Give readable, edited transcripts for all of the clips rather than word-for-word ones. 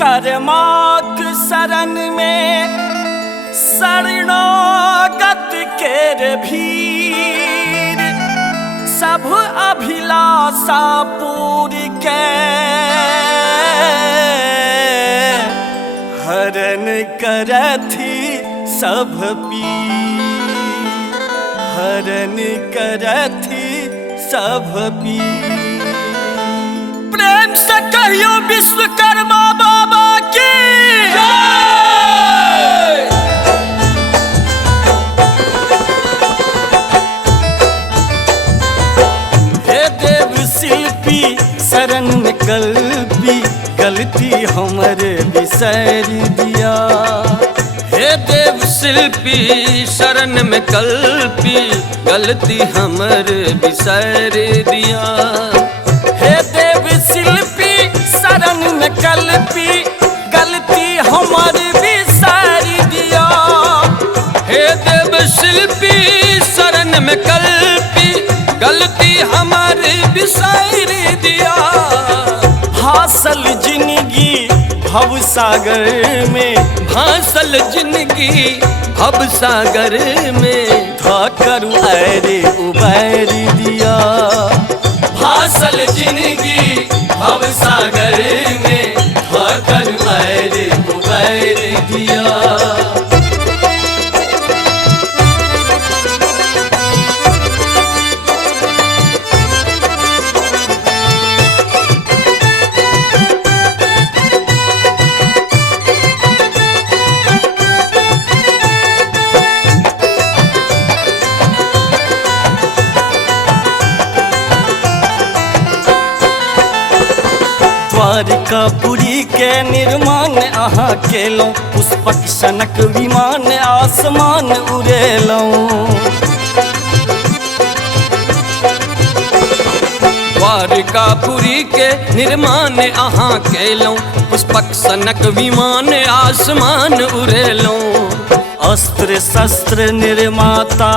कर्माक शरण में शरणागत केर भीर सब अभिलाषा पूरी के हरण करथि सब पीर हरण करथि सब पीर। प्रेम से कहियो विश्वकर्मा बाबा की हे देव शिल्पी शरण में कल्पी गलती हमरे बिसर दिया। हे देव शिल्पी शरण में कल्पी गलती हमर बिसर दिया। हे देव शिल्पी शरण में कल्पी गलती हमर बिसर दिया। हे देव शिल्पी शरण में कल्पी गलती हमर बिसर दिया। भासल जिंदगी भव सागर में भासल जिंदगी भव सागर में धकर अरे उबर दिया। भासल जिंदगी भव सागर में धकर अरे उबर दिया। द्वारिकापुरी के निर्माण अहाँ केलहुँ पुष्पक सनक विमान आसमान उड़ेलहुँ। द्वारिकापुरी के निर्माण अहाँ केलहुँ पुष्पक सनक विमान आसमान उड़ेलहुँ। अस्त्र शस्त्र निर्माता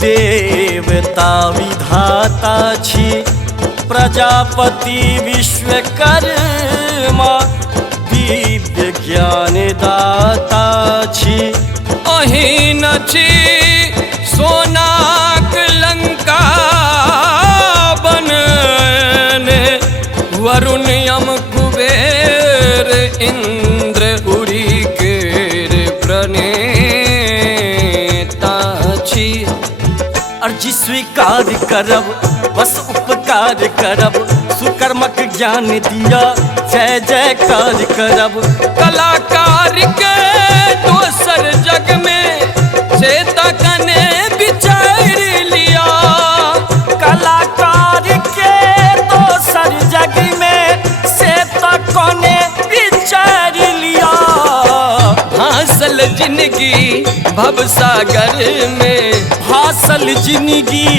देवता विधाता छी प्रजापति विश्वकर्मा दिव्य ज्ञान दाता छी। अहीन छी सोनाक लंका बनने वरुण यम कुबेर इंद्र उरी केर प्रणेता छी। अर्जी स्वीकार करब बस उपकार करब सुकर्मक ज्ञान दिया जय जयकार करब। कलाकार के दोसर जग में चेता कने विचार लिया। कलाकार के दोसर जग में चेता कने विचार लिया। भासल जिंदगी भव सागर में भासल जिंदगी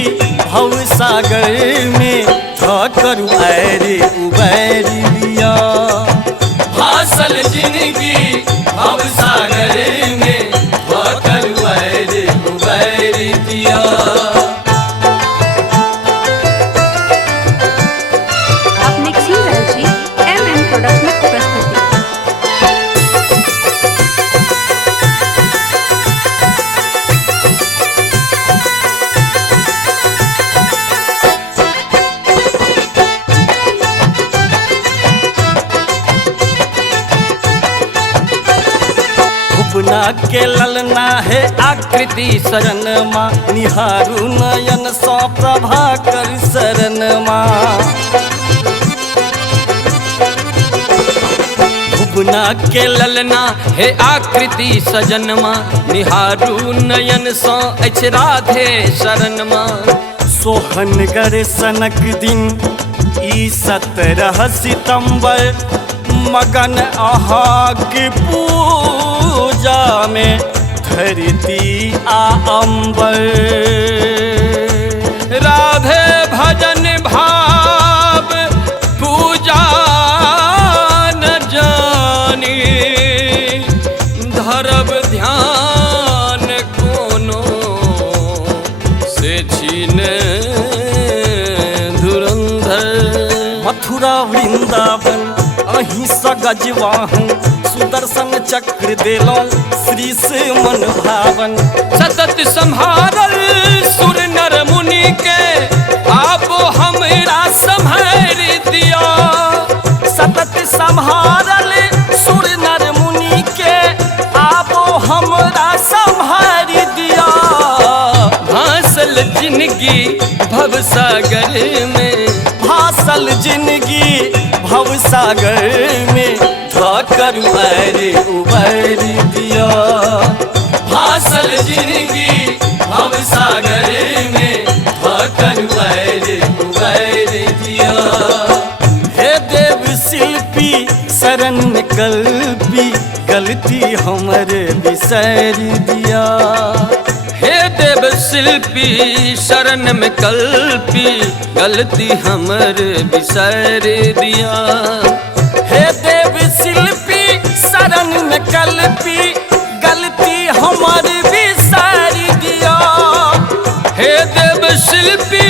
भव सागर में धकर अरे उबर लिया। भासल जिंदगी भव सागर में धकर अरे उबर दिया। आप मिक्सिंग रही MM प्रोडक्ट में प्रस्तुति। भुवना के ललना है आकृति शरण माँ निहारू नयन सौ प्रभाकर शरण माँ। भुवना के ललना है आकृति सजनमा निहारू नयन सँ अछि राधे शरणमा। सोहनगर सनक दिन ई 17 सितंबर मगन अहाँ के पूजा में धरती आ अंबर। राधे भजन भाव पूजा न जानी धरब ध्यान कोनो से छीन धुरंधर। मथुरा वृंदावन अहीं सगजवाहन सुदर्शन चक्र देलौं श्री से मन भावन। सतत संहारल सुर नर मुनि के आप हमरा संहार दिया। सतत संहारल सुर नर मुनि के आप हमरा संहार दिया। भासल जिंदगी भव सागर में, भासल जिंदगी भव सागर में धकर उबर दिया। भासल जिंदगी भव सागर में धकर उबर दिया। हे देव शिल्पी शरण में कल्पी गलती हमर बिसर दिया। हे देव शिल्पी शरण में कल्पी गलती हमर बिसर दिया। हे देव शिल्पी शरण में कल्पी गलती हमर बिसर दिया। हे देव शिल्पी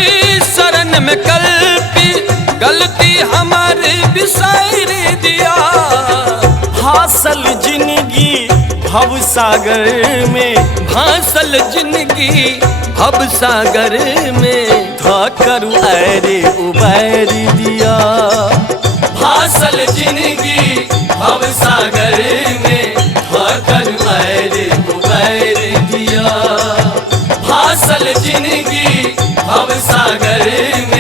शरण में कल्पी गलती हमर बिसर दिया। भासल जिंदगी भव सागर में, भासल जिंदगी भव सागर में धकर उबर दिया। भासल जिंदगी भव सागर में धकर उबर दिया। भासल जिंदगी भव सागर में